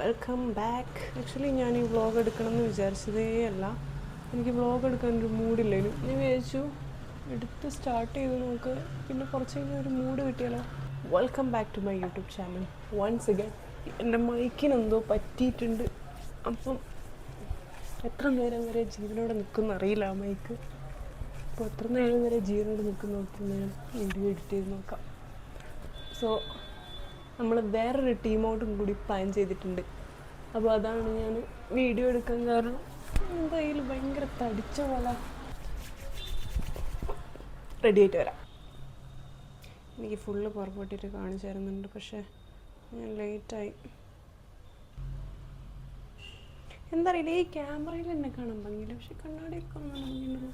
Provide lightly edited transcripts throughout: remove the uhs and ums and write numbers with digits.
Welcome back. Actually ഞാൻ ഈ vlog എടുക്കണമെന്ന് വിചാരിച്ചതേ അല്ല. എനിക്ക് വ്ളോഗ് എടുക്കാനൊരു മൂഡില്ലായിരുന്നു. ഞാൻ വിചാരിച്ചു എടുത്ത് സ്റ്റാർട്ട് ചെയ്ത് നോക്ക്, പിന്നെ കുറച്ച് കഴിഞ്ഞാൽ ഒരു മൂഡ് കിട്ടിയാലോ. Welcome back to my YouTube channel once again. എൻ്റെ മൈക്കിനെന്തോ പറ്റിയിട്ടുണ്ട്. അപ്പം എത്ര നേരം വരെ ജീവനോടെ നിൽക്കുമെന്ന് അറിയില്ല ആ മൈക്ക്. അപ്പോൾ എത്ര നേരം വരെ ജീവനോട് നിൽക്കുന്ന നോക്കി ഞാൻ വീഡിയോ എഡിറ്റ് ചെയ്ത് നോക്കാം. സോ നമ്മൾ വേറൊരു ടീമൗട്ടും കൂടി പ്ലാൻ ചെയ്തിട്ടുണ്ട്. അപ്പോൾ അതാണ് ഞാൻ വീഡിയോ എടുക്കാൻ കാരണം. എന്തായാലും ഭയങ്കര തടിച്ച പോലെ. റെഡി ആയിട്ട് വരാം. എനിക്ക് ഫുള്ള് പുറപ്പെട്ടിട്ട് കാണിച്ചു തരുന്നുണ്ട്, പക്ഷേ ഞാൻ ലേറ്റായി. എന്താ അറിയില്ല, ഈ ക്യാമറയിൽ എന്നെ കാണാൻ ഭംഗിയില്ല, പക്ഷെ കണ്ണാടിയൊക്കെ ഒന്നും ഭംഗിയുണ്ടല്ലോ.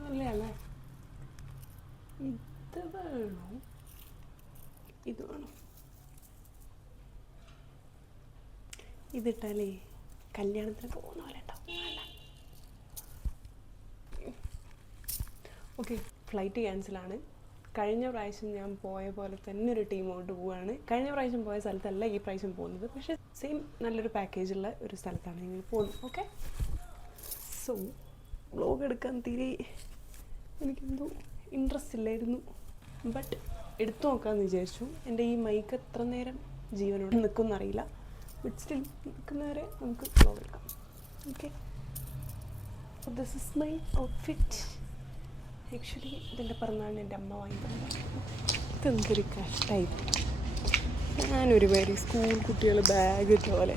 നല്ലതല്ലേ? ഇത് വേണോ ഇത് വേണോ? ഇതിട്ടാലേ കല്യാണത്തിന് പോകുന്ന പോലെ ഉണ്ടാവും. ഓക്കെ, ഫ്ലൈറ്റ് ക്യാൻസലാണ്. കഴിഞ്ഞ പ്രാവശ്യം ഞാൻ പോയ പോലെ തന്നെ ഒരു ടീമോട്ട് പോവുകയാണ്. കഴിഞ്ഞ പ്രാവശ്യം പോയ സ്ഥലത്തല്ല ഈ പ്രാവശ്യം പോകുന്നത്, പക്ഷേ സെയിം നല്ലൊരു പാക്കേജുള്ള ഒരു സ്ഥലത്താണ് ഞങ്ങൾ പോകുന്നത്. ഓക്കെ, സോ വ്ളോഗ് എടുക്കാൻ തീരെ എനിക്കെന്തോ ഇൻട്രസ്റ്റ് ഇല്ലായിരുന്നു. ബട്ട് എടുത്തു നോക്കാമെന്ന് വിചാരിച്ചു. എൻ്റെ ഈ മൈക്ക് എത്ര നേരം ജീവനോട് നിൽക്കുമെന്ന് അറിയില്ല. ബട്ട് സ്റ്റിൽ നിൽക്കുന്നവരെ നമുക്ക് വ്ളോഗ് എടുക്കാം. Okay, so this is my outfit. Actually ഇതിൻ്റെ പിറന്നാളിന് എൻ്റെ അമ്മ വാങ്ങി തന്നത്. ഇതെന്തൊരു കഷ്ടമായി. ഞാനൊരു പേര് സ്കൂൾ കുട്ടികൾ ബാഗ് ഇട്ട പോലെ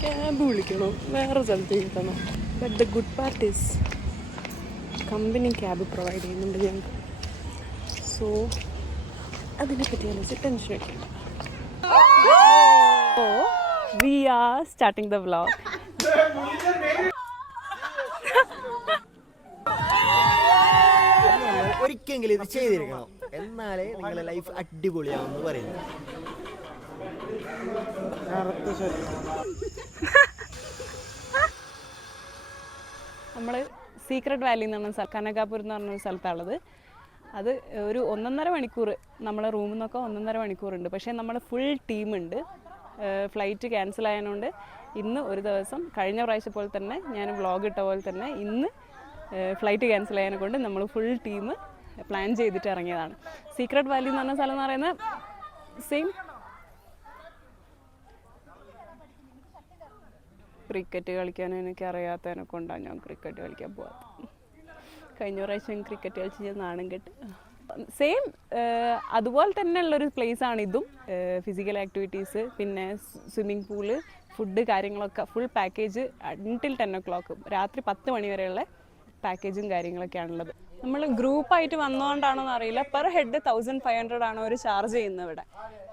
ക്യാബ് വിളിക്കണോ, വേറെ സ്ഥലത്തേക്ക് തന്നോ. But the good part is company cab provide ചെയ്യുന്നുണ്ട് ഞങ്ങൾക്ക്. സോ അതിനെപ്പറ്റി ആലോചിച്ച് ടെൻഷൻ എടുക്കണ്ട. So we R starting the vlog. ഒരിക്കലെങ്കിലും ഇത് ചെയ്തിരിക്കണം, എന്നാലേ നിങ്ങളുടെ ലൈഫ് അടിപൊളിയാണെന്ന് പറയുന്നു. നമ്മൾ സീക്രട്ട് വാലി എന്ന് പറഞ്ഞ കനകാപുരം എന്ന് പറഞ്ഞൊരു സ്ഥലത്താണുള്ളത്. അത് ഒരു 1.5 മണിക്കൂർ നമ്മളെ റൂമിൽ നിന്നൊക്കെ 1.5 മണിക്കൂറുണ്ട്. പക്ഷേ നമ്മൾ ഫുൾ ടീമുണ്ട്. ഫ്ലൈറ്റ് ക്യാൻസൽ ആയതുകൊണ്ട് ഇന്ന് ഒരു ദിവസം കഴിഞ്ഞ പ്രാവശ്യം പോലെ തന്നെ ഞാൻ വ്ളോഗ് ഇട്ട പോലെ തന്നെ ഇന്ന് ഫ്ലൈറ്റ് ക്യാൻസൽ ആയതിനെ കൊണ്ട് നമ്മൾ ഫുൾ ടീം പ്ലാൻ ചെയ്തിട്ട് ഇറങ്ങിയതാണ്. സീക്രട്ട് വാലി എന്ന് പറഞ്ഞ സ്ഥലം എന്ന് പറയുന്നത് സെയിം ക്രിക്കറ്റ് കളിക്കാനും എനിക്ക് അറിയാത്തതിനെ കൊണ്ടാണ് ഞാൻ ക്രിക്കറ്റ് കളിക്കാൻ പോകാത്തത്. കഴിഞ്ഞ പ്രാവശ്യം ക്രിക്കറ്റ് കളിച്ച് ഞാൻ നാണം കെട്ട്. സെയിം അതുപോലെ തന്നെ ഉള്ളൊരു പ്ലേസാണ് ഇതും. ഫിസിക്കൽ ആക്ടിവിറ്റീസ്, പിന്നെ സ്വിമ്മിങ് പൂള്, ഫുഡ് കാര്യങ്ങളൊക്കെ ഫുൾ പാക്കേജ് അൺടിൽ 10 o'clock രാത്രി 10 മണി വരെയുള്ള പാക്കേജും കാര്യങ്ങളൊക്കെയാണുള്ളത്. നമ്മൾ ഗ്രൂപ്പായിട്ട് വന്നുകൊണ്ടാണോ എന്ന് അറിയില്ല, പെർ ഹെഡ് 1500 ആണ് അവർ ചാർജ് ചെയ്യുന്നത് ഇവിടെ.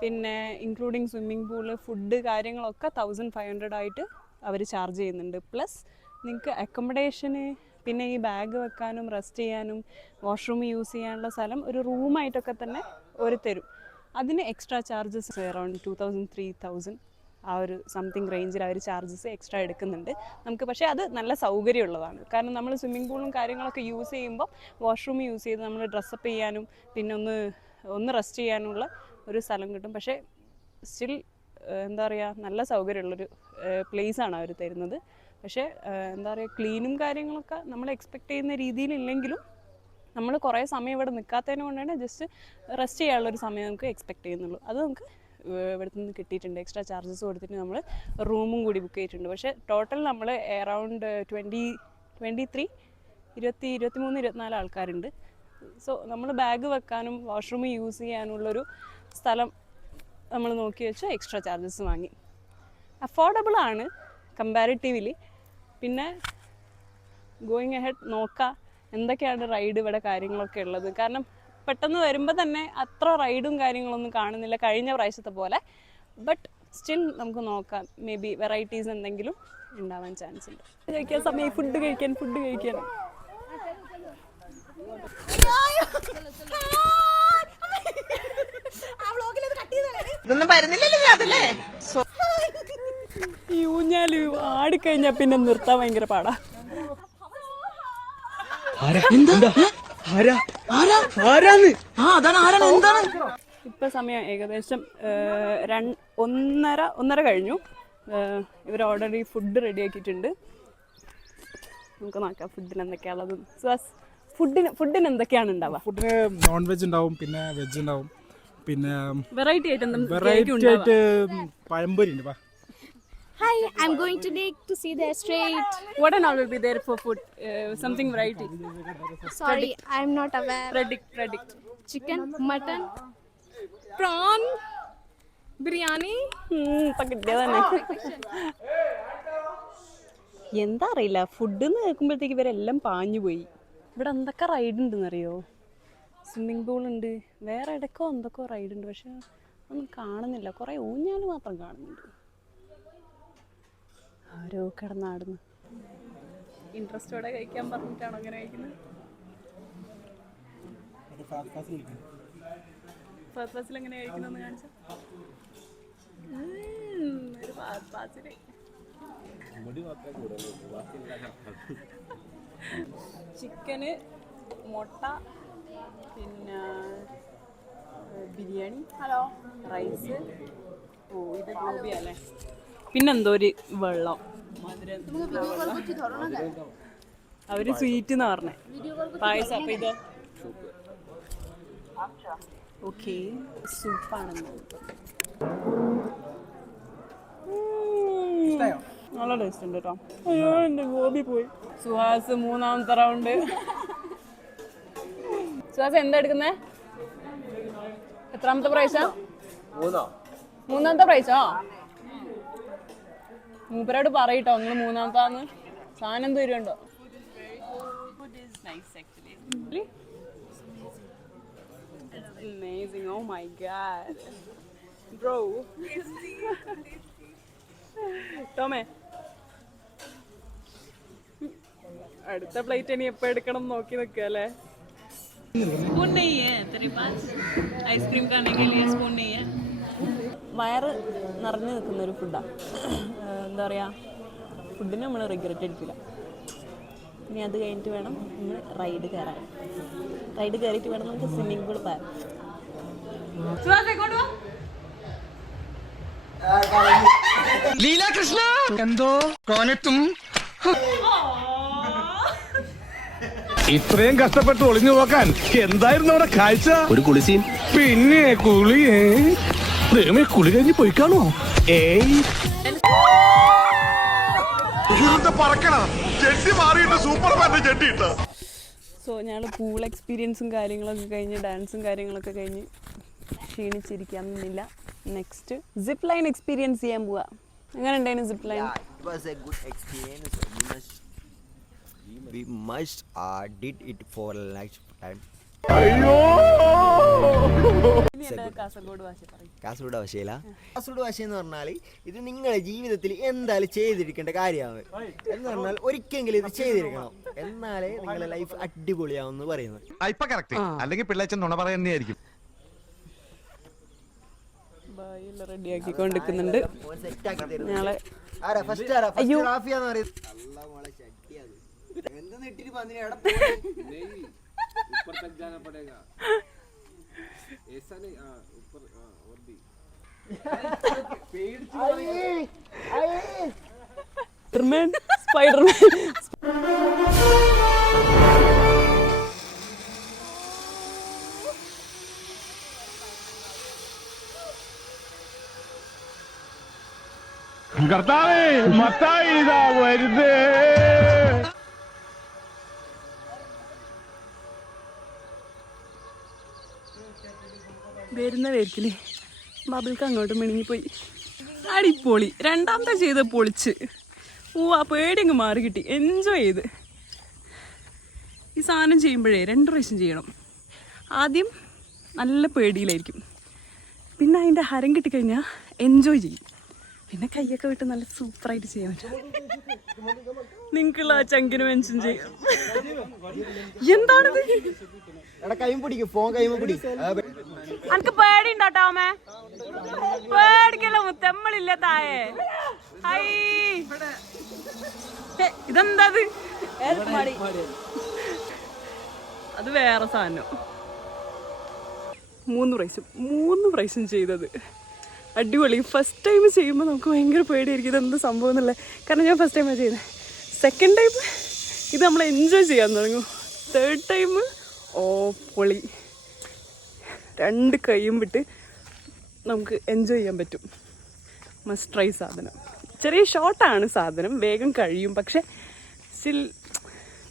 പിന്നെ ഇൻക്ലൂഡിങ് സ്വിമ്മിങ് പൂള്, ഫുഡ് കാര്യങ്ങളൊക്കെ 1500 ആയിട്ട് അവർ ചാർജ് ചെയ്യുന്നുണ്ട്. പ്ലസ് നിങ്ങൾക്ക് അക്കോമഡേഷന്, പിന്നെ ഈ ബാഗ് വെക്കാനും റെസ്റ്റ് ചെയ്യാനും വാഷ്റൂം യൂസ് ചെയ്യാനുള്ള സ്ഥലം ഒരു റൂമായിട്ടൊക്കെ തന്നെ ഒരു തരും. അതിന് എക്സ്ട്രാ ചാർജസ് അറൗണ്ട് 2000-3000 ആ ഒരു സംതിങ് റേഞ്ചിൽ അവർ ചാർജസ് എക്സ്ട്രാ എടുക്കുന്നുണ്ട് നമുക്ക്. പക്ഷേ അത് നല്ല സൗകര്യമുള്ളതാണ്. കാരണം നമ്മൾ സ്വിമ്മിംഗ് പൂളും കാര്യങ്ങളൊക്കെ യൂസ് ചെയ്യുമ്പോൾ വാഷ്റൂം യൂസ് ചെയ്ത് നമ്മൾ ഡ്രസ്സപ്പ് ചെയ്യാനും പിന്നെ ഒന്ന് റെസ്റ്റ് ചെയ്യാനുള്ള ഒരു സ്ഥലം കിട്ടും. പക്ഷേ സ്റ്റിൽ എന്താ പറയുക, നല്ല സൗകര്യമുള്ളൊരു പ്ലേസാണ് അവർ തരുന്നത്. പക്ഷേ എന്താ പറയുക, ക്ലീനും കാര്യങ്ങളൊക്കെ നമ്മൾ എക്സ്പെക്റ്റ് ചെയ്യുന്ന രീതിയിലില്ലെങ്കിലും നമ്മൾ കുറേ സമയം ഇവിടെ നിൽക്കാത്തതിനെ കൊണ്ടാണ് ജസ്റ്റ് റെസ്റ്റ് ചെയ്യാനുള്ളൊരു സമയം നമുക്ക് എക്സ്പെക്റ്റ് ചെയ്യുന്നുള്ളൂ. അത് നമുക്ക് ഇവിടുത്തെ നിന്ന് കിട്ടിയിട്ടുണ്ട്. എക്സ്ട്രാ ചാർജസ് കൊടുത്തിട്ട് നമ്മൾ റൂമും കൂടി ബുക്ക് ചെയ്തിട്ടുണ്ട്. പക്ഷേ ടോട്ടൽ നമ്മൾ അറൗണ്ട് 23-24 ആൾക്കാരുണ്ട്. സോ നമ്മൾ ബാഗ് വെക്കാനും വാഷ്റൂം യൂസ് ചെയ്യാനുള്ളൊരു സ്ഥലം നമ്മൾ നോക്കി വെച്ച് എക്സ്ട്രാ ചാർജസ് വാങ്ങി. അഫോർഡബിൾ ആണ് കമ്പാരിറ്റീവ്ലി. പിന്നെ ഗോയിങ് അഹെഡ് നോക്കാം എന്തൊക്കെയാണ് റൈഡ് ഇവിടെ കാര്യങ്ങളൊക്കെ ഉള്ളത്. കാരണം പെട്ടെന്ന് വരുമ്പോൾ തന്നെ അത്ര റൈഡും കാര്യങ്ങളൊന്നും കാണുന്നില്ല കഴിഞ്ഞ പ്രാവശ്യത്തെ പോലെ. ബട്ട് സ്റ്റിൽ നമുക്ക് നോക്കാം, മേ ബി വെറൈറ്റീസ് എന്തെങ്കിലും ഉണ്ടാവാൻ ചാൻസ് ഉണ്ട്. കഴിക്കാൻ സമയം ഫുഡ് കഴിക്കാൻ ഈ ഊഞ്ഞാല് ആടിക്കഴിഞ്ഞാൽ പിന്നെ നിർത്താൻ ഭയങ്കര പാടാ. അതാണ് ആരാണ് എന്താണ് ഇപ്പം സമയം ഏകദേശം 1:30 കഴിഞ്ഞു. ഇവർ ഓൾറെഡി ഫുഡ് റെഡിയാക്കിയിട്ടുണ്ട്. നമുക്ക് നോക്കാം ഫുഡിന് എന്തൊക്കെയാണുള്ളത്. ഫുഡിന് എന്തൊക്കെയാണ് ഉണ്ടാവുക? ഫുഡിന് നോൺ വെജ് ഉണ്ടാവും, പിന്നെ വെജ് ഉണ്ടാവും, പിന്നെ വെറൈറ്റി ആയിട്ട് പഴംപൊരി ഉണ്ട്. Hi, I'm going today to see the street. What and all will be there for food? Something variety. Sorry, I'm not aware. Predict. Chicken, mutton, prawn, biryani. ഇപ്പം കിട്ടിയതന്നെ. എന്താ അറിയില്ല, food എന്ന് കേൾക്കുമ്പോഴത്തേക്ക് ഇവരെല്ലാം പാഞ്ഞു പോയി. ഇവിടെ എന്തൊക്കെ റൈഡ് ഉണ്ടെന്നറിയോ? സ്വിമ്മിംഗ് പൂൾ ഉണ്ട്, വേറെ ഇടയ്ക്കോ എന്തൊക്കെയോ റൈഡ് ഉണ്ട്, പക്ഷെ ഒന്നും കാണുന്നില്ല. കുറേ ഊഞ്ഞാൽ മാത്രം കാണുന്നുണ്ട്. ആരോ കിടന്നാടുന്നു. ഇൻട്രസ്റ്റോടെ കഴിക്കാൻ പറഞ്ഞിട്ടാണോ അങ്ങനെ കഴിക്കുന്നത്? ഫസ്റ്റ് ക്ലാസ്സിൽ എങ്ങനെ കഴിക്കുന്നതെന്ന് കാണിച്ച ഒരു പാസില് ചിക്കന്, മുട്ട, പിന്നെ ബിരിയാണി, റൈസ്. ഓ ഇത് ഗോബി അല്ലേ? പിന്നെന്തോ ഒരു വെള്ളം, മധുരം. അവര് സ്വീറ്റ് എന്ന് പറഞ്ഞേ പായസം. അപ്പൊ ഇതോ ഓക്കെ സൂപ്പാണെന്ന്. നല്ല ടേസ്റ്റ് ഉണ്ട് കേട്ടോ. അയ്യോ എൻ്റെ ഗോബി പോയി. സുഹാസ് 3ാമത്തെ റൗണ്ട്. സുഹാസ് എന്താ എടുക്കുന്നേ? എത്രാമത്തെ പ്രൈസാ? 3ാമത്തെ പ്രൈസോ? മൂപ്പരോട് പറയട്ടോ നിങ്ങൾ 3ാമത്താന്ന്. സാധനം തരുന്നുണ്ടോ? Amazing. Oh my god. Bro. ടോമേ അടുത്ത പ്ലേറ്റ് ഇനി എപ്പോ എടുക്കണം നോക്കി നിൽക്കല്ലേ. स्पून नहीं है तेरे पास आइसक्रीम खाने के लिए? स्पून नहीं है. വയറ് നിറഞ്ഞു നിൽക്കുന്നൊരു ഫുഡാണ്. എന്താ പറയുക, ഫുഡിന് നമ്മൾ റിഗ്രറ്റ് അടിക്കില്ല. ഇനി അത് കഴിഞ്ഞിട്ട് വേണം നമ്മൾ റൈഡ് കയറാൻ. റൈഡ് കയറിയിട്ട് വേണം നമുക്ക് സ്വിമ്മിംഗ് പൂൾ പോകാൻ. ലീലാകൃഷ്ണ എന്തോ കോനെത്തും. ഇത്രയും കഷ്ടപ്പെട്ട് ഒളിഞ്ഞു നോക്കാൻ എന്തായിരുന്നു അവിടെ കാഴ്ച? ഒരു കുളിസീൻ. പിന്നെ കുളിയേ ദൈവമേ, കുളി കഴിഞ്ഞ് പോയി കാണോ? ഏയ് സോ ഞങ്ങൾ പൂൾ എക്സ്പീരിയൻസും കാര്യങ്ങളൊക്കെ കഴിഞ്ഞ് ഡാൻസും കാര്യങ്ങളൊക്കെ കഴിഞ്ഞ് ക്ഷീണിച്ചിരിക്കാമെന്നില്ല. നെക്സ്റ്റ് സിപ്പ് ലൈൻ എക്സ്പീരിയൻസ് ചെയ്യാൻ പോവാ. എങ്ങനെ ഉണ്ടായിരുന്നു zip line? It was a good experience. We must did it for a lifetime. അയ്യോ കാസർഗോഡ് ഭാഷ പറയും. കാസർഗോഡ് ഭാഷയില. കാസർഗോഡ് ഭാഷ എന്ന് പറഞ്ഞാൽ ഇത് നിങ്ങളുടെ ജീവിതത്തിൽ എന്തായാലും ചെയ്തിരിക്കേണ്ട കാര്യമാണ്. എന്ന് പറഞ്ഞാൽ ഒരിക്കലെങ്കിലും ഇത് ചെയ്തിരിക്കണം, എന്നാലേ നിങ്ങളുടെ ലൈഫ് അടിപൊളിയാവുമെന്ന് പറയുന്നത്. ഇപ്പൊ കറക്റ്റ്, അല്ലെങ്കിൽ പിള്ളേച്ചൻ നുണ പറയുന്നതായിരിക്കും. റെഡിയാക്കിക്കൊണ്ടിരിക്കുന്നുണ്ട് ഞങ്ങളെ. അയ്യോ സ്പൈഡർമാൻ. കർത്താവേ, മത്തായി ഇതാ വരുന്നേ. വരുന്ന പേരിക്കില് ബബിൾക്ക് അങ്ങോട്ട് മിണുങ്ങിപ്പോയി. അടിപൊളി. രണ്ടാമത്തെ ചെയ്ത് പൊളിച്ച്. ആ പേടിയങ്ങ് മാറി കിട്ടി. എൻജോയ് ചെയ്ത്. ഈ സാധനം ചെയ്യുമ്പോഴേ 2 പ്രാവശ്യം ചെയ്യണം. ആദ്യം നല്ല പേടിയിലായിരിക്കും, പിന്നെ അതിൻ്റെ ഹരം കിട്ടിക്കഴിഞ്ഞാൽ എൻജോയ് ചെയ്യും, പിന്നെ കൈയൊക്കെ വിട്ട് നല്ല സൂപ്പറായിട്ട് ചെയ്യാൻ പറ്റും. നിങ്ങൾക്കുള്ള ആ ചങ്കിന് മെൻഷൻ ചെയ്യും. എന്താണിത്? അനക്ക് പേടിണ്ടോ അമ്മേ? പേടിക്കല്ല മുത്തമ്മളില്ല തായേ. ഇതെന്താ? അത് വേറെ സാധനം. മൂന്ന് പ്രാവശ്യം ചെയ്തത്. അടിപൊളി. ഫസ്റ്റ് ടൈം ചെയ്യുമ്പോൾ നമുക്ക് ഭയങ്കര പേടിയായിരിക്കും ഇതെന്ത് സംഭവം എന്നുള്ളത്. കാരണം ഞാൻ ഫസ്റ്റ് ടൈമാണ് ചെയ്യുന്നത്. സെക്കൻഡ് ടൈം ഇത് നമ്മൾ എൻജോയ് ചെയ്യാൻ തുടങ്ങും. തേർഡ് ടൈം പൊളി. 2 കൈയും വിട്ട് നമുക്ക് എൻജോയ് ചെയ്യാൻ പറ്റും. മസ്റ്റ് ട്രൈ സാധനം. ചെറിയ ഷോർട്ടാണ് സാധനം, വേഗം കഴിയും. പക്ഷെ സ്റ്റിൽ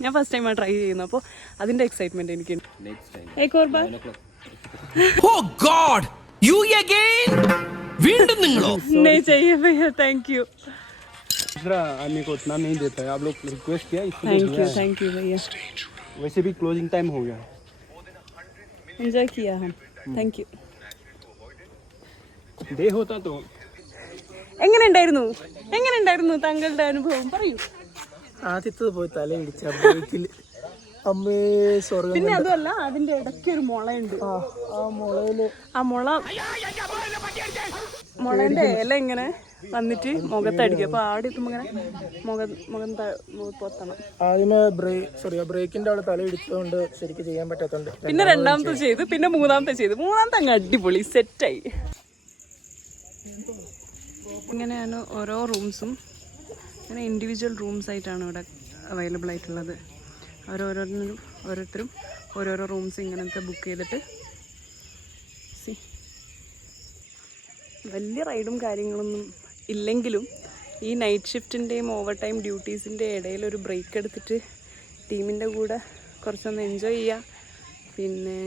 ഞാൻ ഫസ്റ്റ് ടൈമാണ് ട്രൈ ചെയ്യുന്നത്. അപ്പോൾ അതിൻ്റെ എക്സൈറ്റ്മെൻറ്റ് എനിക്കുണ്ട്. താങ്ക് യു आने को उतना नहीं देता है. आप लोग रिक्वेस्ट किया थैंक यू भैया. वैसे भी क्लोजिंग टाइम हो गया. एंजॉय किया हम. Thank you. डे होता तो എങ്ങനെയുണ്ടായിരുന്നു താങ്കളുടെ അനുഭവം പറയൂ. ആദ്യത്തത് പോയി തലയിടിച്ച ബ്രേക്കിൽ അമ്മേ സ്വർഗം. പിന്നെ അതുമല്ല അതിന്റെ ഇടയ്ക്ക് ഒരു മുളയുണ്ട്. മുളേന്റെ ഇല ഇങ്ങനെ വന്നിട്ട് മുഖത്തടിക്കും. അപ്പൊ ആടെ എത്തുമ്പോ ഇങ്ങനെ മുഖം പൊത്തണം. ആദ്യമേ ബ്രേക്കിന്റെ അവിടെ തലയിടിച്ചതുകൊണ്ട് ശരിക്കും ചെയ്യാൻ പറ്റാത്തതുണ്ട്. പിന്നെ രണ്ടാമത്തെ ചെയ്തു, പിന്നെ മൂന്നാമത്തെ അങ്ങ് അടിപൊളി സെറ്റായി. ഇങ്ങനെയാണ് ഓരോ റൂംസും. ഇങ്ങനെ ഇൻഡിവിജ്വൽ റൂംസ് ആയിട്ടാണ് ഇവിടെ അവൈലബിൾ ആയിട്ടുള്ളത്. ഓരോരുത്തരും ഓരോരോ റൂംസ് ഇങ്ങനത്തെ ബുക്ക് ചെയ്തിട്ട് വലിയ റൈഡും കാര്യങ്ങളൊന്നും ഇല്ലെങ്കിലും ഈ നൈറ്റ് ഷിഫ്റ്റിൻ്റെയും ഓവർ ടൈം ഡ്യൂട്ടീസിൻ്റെ ഇടയിൽ ഒരു ബ്രേക്ക് എടുത്തിട്ട് ടീമിൻ്റെ കൂടെ കുറച്ചൊന്ന് എൻജോയ് ചെയ്യുക. പിന്നെ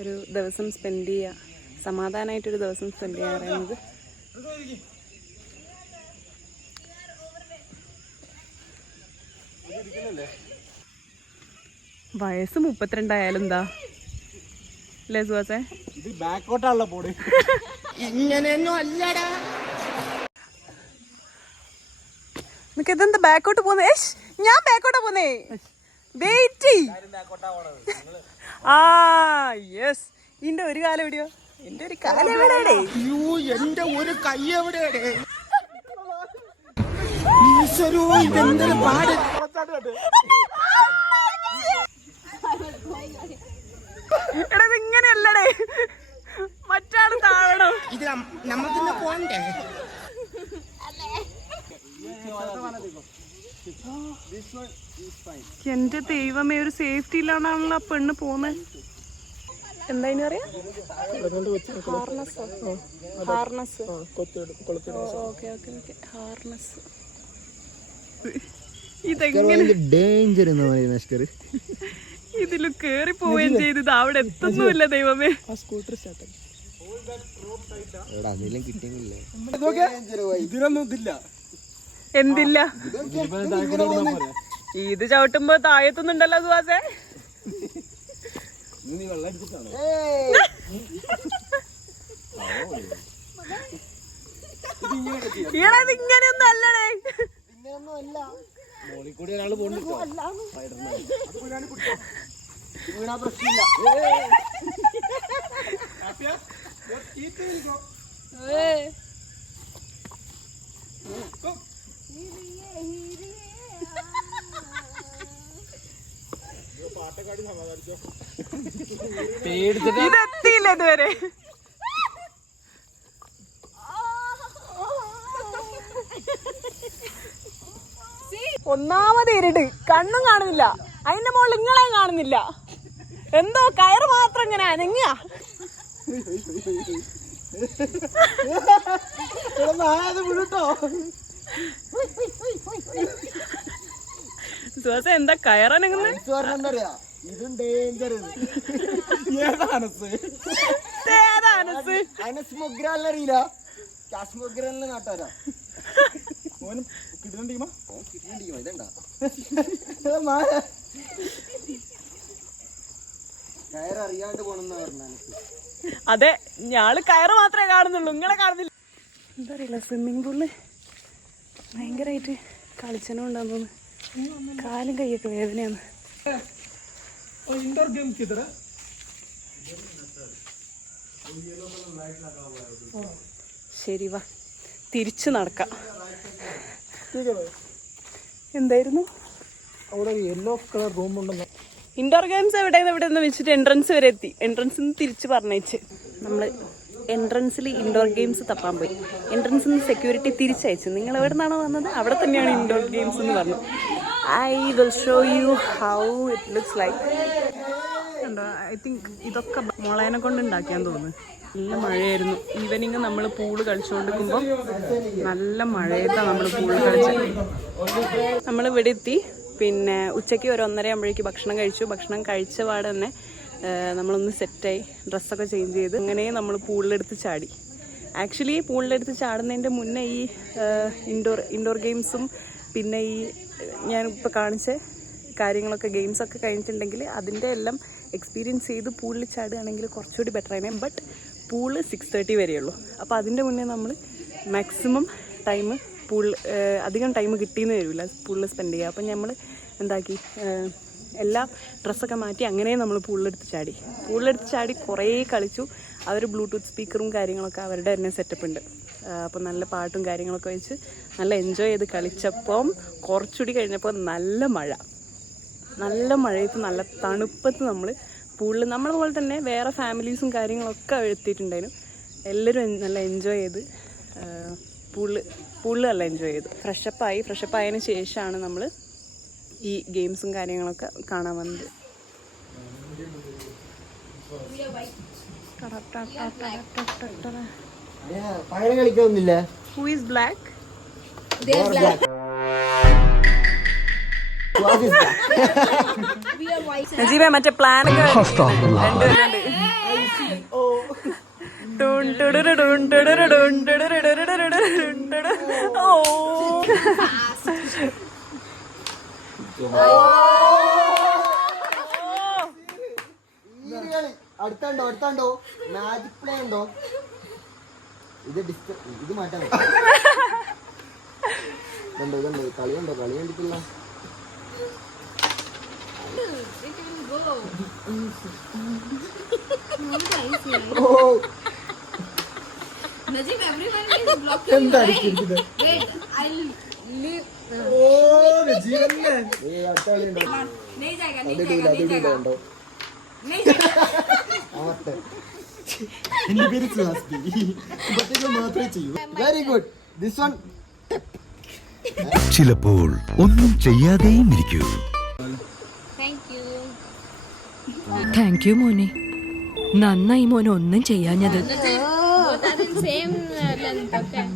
ഒരു ദിവസം സ്പെൻഡ് ചെയ്യുക, സമാധാനമായിട്ടൊരു ദിവസം സ്പെൻഡ് ചെയ്യുക പറയുന്നത് വയസ്സ് 32 ആയാലും എന്താ അല്ലേ സുഹാസേ? ബാക്കോട്ടാണല്ലോ പോട്. ഇങ്ങനെയൊന്നും അല്ലടാ. നിനക്ക് ഇതെന്താ ബാക്കോട്ട് പോന്നേ? ഞാൻ ബാക്കോട്ടാ പോന്നേ. വെയിറ്റ്. യെസ്. ഇതിന്റെ ഒരു കാലം എവിടെയോ? എന്റെ ഒരു കാലം എവിടെയാടേ? എന്റെ ഒരു കൈ എവിടെയാടേ? ഈശ്വരോ, ഇതെന്തൊരു പാട്. എടാ ഇങ്ങനെയല്ലടേ, മറ്റാണ് താഴണം. ഇത് നമുക്ക് പോണ്ടേ? എന്റെ ദൈവമേ, ഒരു സേഫ്റ്റി ഇല്ലാണ്ടാണല്ലോ ആ പെണ്ണ് പോന്നെ. എന്താ ഇനി പറയാ? ഹാർനസ്. ഹാർനസ്. ഇതെങ്ങനെ ഡേഞ്ചർ എന്ന് പറയുന്ന ഇതില് കേറി പോവുകയും ചെയ്തത് അവിടെ എത്തുന്നുമില്ല. ദൈവമേ. എന്തില്ല ഇത് ചവിട്ടുമ്പോ താഴെത്തുന്നുണ്ടല്ലോ സുഹാസേ. ഇങ്ങനെയൊന്നും അല്ലടേ. ഇതെത്തിയില്ല ഇതുവരെ. ഒന്നാമത് ഇരുട്, കണ്ണും കാണുന്നില്ല. അതിന്റെ മുകളിൽ നിങ്ങളെയും കാണുന്നില്ല. എന്തോ കയറ് മാത്രം ഇങ്ങനെ അനങ്ങിയ. സുഹാസ എന്താ കയറനങ്ങുന്നത്? ഇതും ഡേഞ്ചർ. അറിയില്ല. കാശ്മീരിലെ നാട്ടുകാരാ. കയററിയാണ്ട് പോണെന്ന് പറഞ്ഞാൽ അതെ, ഞാള് കയറ് മാത്രമേ കാണുന്നുള്ളൂ, നിങ്ങളെ കാണുന്നില്ല. എന്താ അറിയില്ല, സ്വിമ്മിങ് പൂളില് ഭയങ്കരമായിട്ട് കളിച്ചനുണ്ടാന്ന് തോന്നുന്നു. കാലും കൈയൊക്കെ വേദനയാണ്. इंडोर गेम किधर है? ശരി വാ, തിരിച്ചു നടക്കാം. എന്തായിരുന്നു അവിടെ യെല്ലോ കളർ റൂം ഉണ്ടെന്ന്. ഇൻഡോർ ഗെയിംസ് എവിടെ നിന്ന് വെച്ചിട്ട് എൻട്രൻസ് വരെ എത്തി. എൻട്രൻസ് തിരിച്ച് പറഞ്ഞേച്ച് നമ്മൾ എൻട്രൻസിൽ ഇൻഡോർ ഗെയിംസ് തപ്പാൻ പോയി. എൻട്രൻസിൽ നിന്ന് സെക്യൂരിറ്റി തിരിച്ചയച്ചു. നിങ്ങൾ എവിടെ നിന്നാണോ വന്നത് അവിടെ തന്നെയാണ് ഇൻഡോർ ഗെയിംസ് എന്ന് പറഞ്ഞു. I will show you how it looks like. I think ഇതൊക്കെ മുളേനെ കൊണ്ട് ഉണ്ടാക്കിയാന്ന് തോന്നുന്നു. നല്ല മഴയായിരുന്നു. ഈവനിങ് നമ്മൾ പൂള് കളിച്ചുകൊണ്ടിരിക്കുമ്പോൾ നല്ല മഴയത്താണ് നമ്മൾ പൂള് കളിച്ചത്. നമ്മൾ ഇവിടെ എത്തി. പിന്നെ ഉച്ചയ്ക്ക് ഒരു 1:30 ആകുമ്പോഴേക്ക് ഭക്ഷണം കഴിച്ചു. ഭക്ഷണം കഴിച്ച പാടെ തന്നെ നമ്മളൊന്ന് സെറ്റായി, ഡ്രസ്സൊക്കെ ചേഞ്ച് ചെയ്ത് അങ്ങനെ നമ്മൾ പൂളിലെടുത്ത് ചാടി. ആക്ച്വലി പൂളിലെടുത്ത് ചാടുന്നതിൻ്റെ മുന്നേ ഈ ഇൻഡോർ ഗെയിംസും പിന്നെ ഈ ഞാനിപ്പോൾ കാണിച്ച കാര്യങ്ങളൊക്കെ ഗെയിംസൊക്കെ കഴിഞ്ഞിട്ടുണ്ടെങ്കിൽ അതിൻ്റെ എല്ലാം എക്സ്പീരിയൻസ് ചെയ്ത് പൂളിൽ ചാടുകയാണെങ്കിൽ കുറച്ചുകൂടി ബെറ്റർ ആയിരുന്നു. But pool 6:30 വരെയുള്ളൂ. അപ്പോൾ അതിൻ്റെ മുന്നേ നമ്മൾ മാക്സിമം ടൈം അധികം ടൈം കിട്ടിയെന്ന് വരില്ല പൂളിൽ സ്പെൻഡ് ചെയ്യുക. അപ്പം നമ്മൾ എന്താക്കി, എല്ലാ ഡ്രസ്സൊക്കെ മാറ്റി അങ്ങനെ നമ്മൾ പൂളിലെടുത്ത് ചാടി കുറേ കളിച്ചു. അവർ ബ്ലൂടൂത്ത് സ്പീക്കറും കാര്യങ്ങളൊക്കെ അവരുടെ തന്നെ സെറ്റപ്പ് ഉണ്ട്. അപ്പോൾ നല്ല പാട്ടും കാര്യങ്ങളൊക്കെ വെച്ച് നല്ല എൻജോയ് ചെയ്ത് കളിച്ചപ്പം കുറച്ചുകൂടി കഴിഞ്ഞപ്പോൾ നല്ല മഴയത്ത് നല്ല തണുപ്പത്ത് നമ്മൾ പൂളിൽ നമ്മളെ പോലെ തന്നെ വേറെ ഫാമിലീസും കാര്യങ്ങളൊക്കെ എത്തിയിട്ടുണ്ടായിരുന്നു. എല്ലാവരും നല്ല എൻജോയ് ചെയ്ത് പൂളിൽ നല്ല എൻജോയ് ചെയ്തു. ഫ്രഷപ്പ് ആയതിന് ശേഷമാണ് നമ്മൾ ഈ ഗെയിംസും കാര്യങ്ങളൊക്കെ കാണാൻ വന്നത്. പകരം കളിക്കൊന്നുമില്ല. Who is black? They are black. We are white. നജീബേ മറ്റേ പ്ലാനൊക്കെ അടുത്തുണ്ടോ മാജിക് പ്ലേ ഉണ്ടോ? ഇത് മാറ്റാൻ കളി കണ്ടിട്ടില്ല. Najib, everyone is blocking you, right? Wait, I'll leave. नहीं जाएगा. എന്റെ പേര് സുഹാസ്ബി. മാത്രമേ ചെയ്യൂ. Very good. ദിസ് വൺ ചിലപ്പോൾ ഒന്നും ചെയ്യാതെയും ഇരിക്കൂ. Thank you. താങ്ക് യു മോനെ. നന്നായി മോനെ ഒന്നും ചെയ്യാഞ്ഞത്. Both are in same length, okay?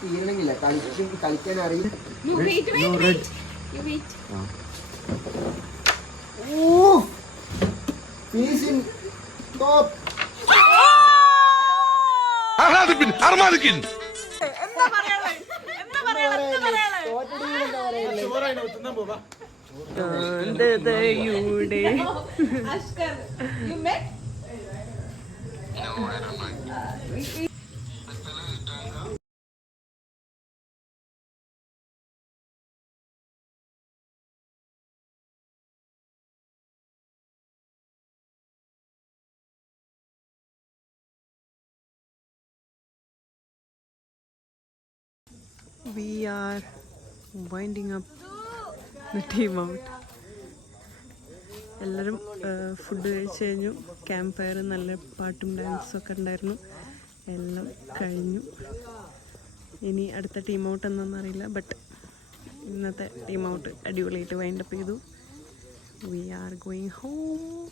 തീരണമെങ്കില്ല, കളിക്കാൻ അറിയില്ല. You wait. You wait. Finishing top. We are winding up the team out. എല്ലാവരും ഫുഡ് കഴിച്ച് കഴിഞ്ഞു. ക്യാമ്പ് ഫയർ, നല്ല പാട്ടും ഡാൻസൊക്കെ ഉണ്ടായിരുന്നു. എല്ലാം കഴിഞ്ഞു. ഇനി അടുത്ത ടീം ഔട്ട് എന്നൊന്നറിയില്ല. ബട്ട് ഇന്നത്തെ ടീം ഔട്ട് അടിപൊളിയായിട്ട് വൈൻഡപ്പ് ചെയ്തു. We are going home.